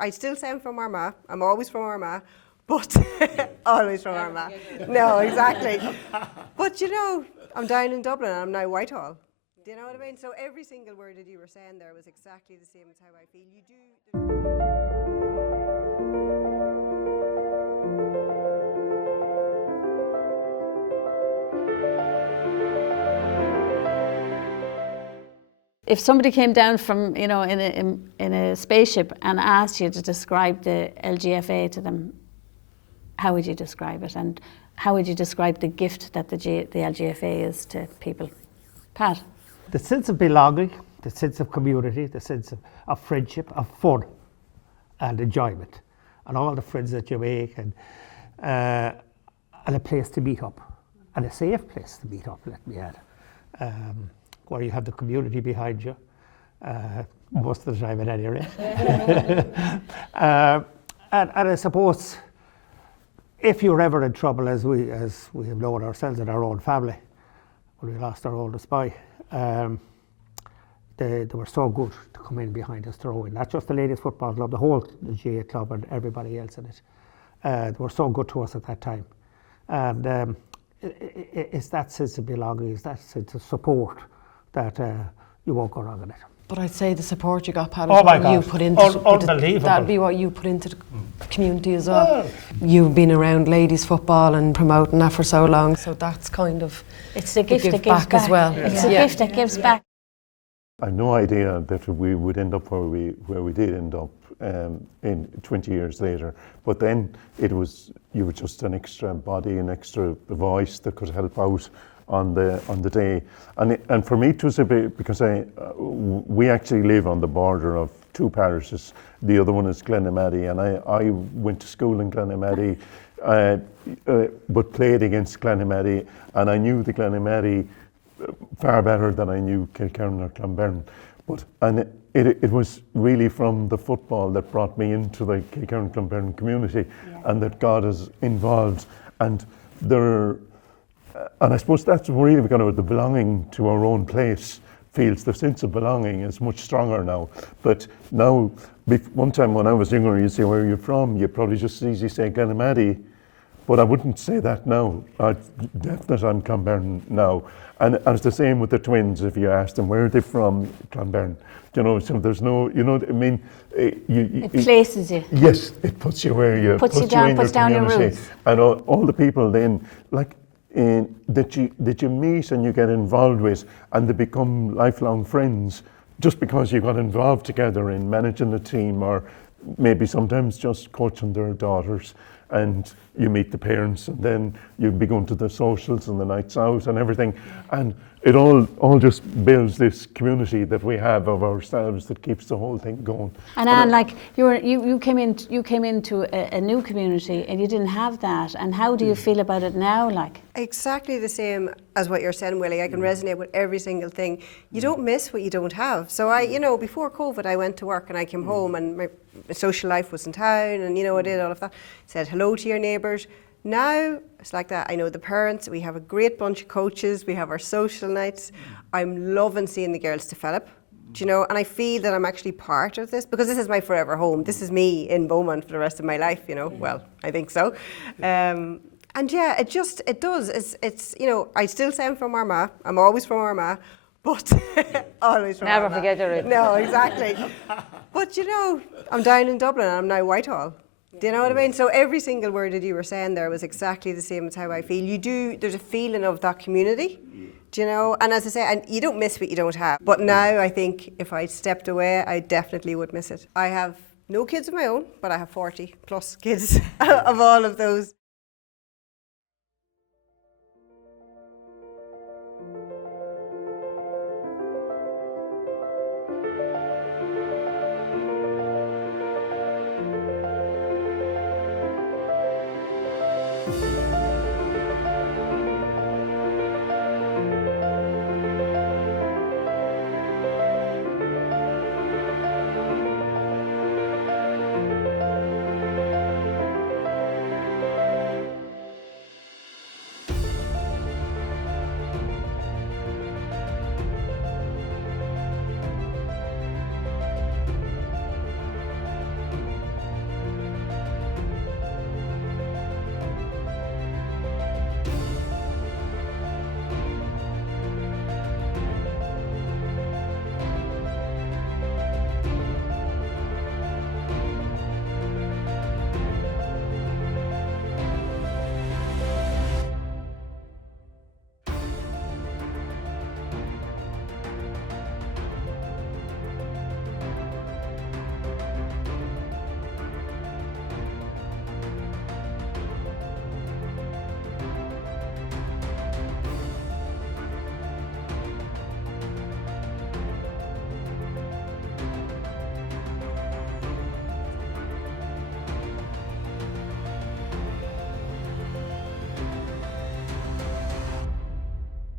I still say I'm from Armagh. I'm always from Armagh, but always from Armagh. No, exactly. But you know, I'm down in Dublin and I'm now Whitehall. Do you know what I mean? So every single word that you were saying there was exactly the same as how I feel. You do. If somebody came down from, in a spaceship and asked you to describe the LGFA to them, how would you describe it? And how would you describe the gift that the LGFA is to people? Pat? The sense of belonging, the sense of community, the sense of friendship, of fun and enjoyment, and all the friends that you make, and a place to meet up, and a safe place to meet up, let me add. Where you have the community behind you, most of the time at any rate. And I suppose if you're ever in trouble, as we have known ourselves in our own family, when we lost our oldest boy, they were so good to come in behind us, throw in, not just the ladies football club, the whole GA club and everybody else in it. They were so good to us at that time. And it's that sense of belonging, it's that sense of support that you won't go wrong in it. But I'd say the support you got, Pat, Oh my God. you put into Unbelievable. that'd be what you put into the community as well. You've been around ladies football and promoting that for so long, so that's kind of It's the gift that gives back as well. It's the gift that gives back. I had no idea that we would end up where we did end up in 20 years later. But then you were just an extra body, an extra voice that could help out on the day, and for me it was a bit, because we actually live on the border of two parishes. The other one is Glenamaddy, and I went to school in Glenamaddy, but played against Glenamaddy, and I knew the Glenamaddy far better than I knew Kilkerran or Clonberne. And it was really from the football that brought me into the Kilkerran Clonberne community, and that God is involved, and I suppose that's really kind of the belonging to our own place. Feels the sense of belonging is much stronger now. But now, one time when I was younger, you say, where are you from? You probably just easily say Glenamaddy, but I wouldn't say that now. I'm definite I'm Clonberne now. And it's the same with the twins. If you ask them, where are they from? Clonberne. So there's no, I mean. It places you. Yes, it puts you where you puts you down your roots. And all the people then, like, that you meet and you get involved with, and they become lifelong friends just because you got involved together in managing a team, or maybe sometimes just coaching their daughters, and you meet the parents, and then you be going to the socials and the nights out and everything, and it all just builds this community that we have of ourselves that keeps the whole thing going. And Anne, like you came into a new community and you didn't have that. And how do you feel about it now? Like Exactly the same as what you're saying, Willie. I can resonate with every single thing. You don't miss what you don't have. So before COVID, I went to work and I came home and my social life was in town, and I did all of that. Said hello to your neighbours. Now it's like that. I know the parents. We have a great bunch of coaches. We have our social nights. I'm loving seeing the girls develop. And I feel that I'm actually part of this, because this is my forever home. This is me in Beaumont for the rest of my life. Well, I think so. And yeah, it does. It's I still say I'm from Armagh. I'm always from Armagh, but always from Never Armagh. forget your roots. No, exactly. But I'm down in Dublin and I'm now Whitehall. Do you know what I mean? So every single word that you were saying there was exactly the same as how I feel. There's a feeling of that community, and as I say, and you don't miss what you don't have. But now I think if I stepped away, I definitely would miss it. I have no kids of my own, but I have 40 plus kids of all of those.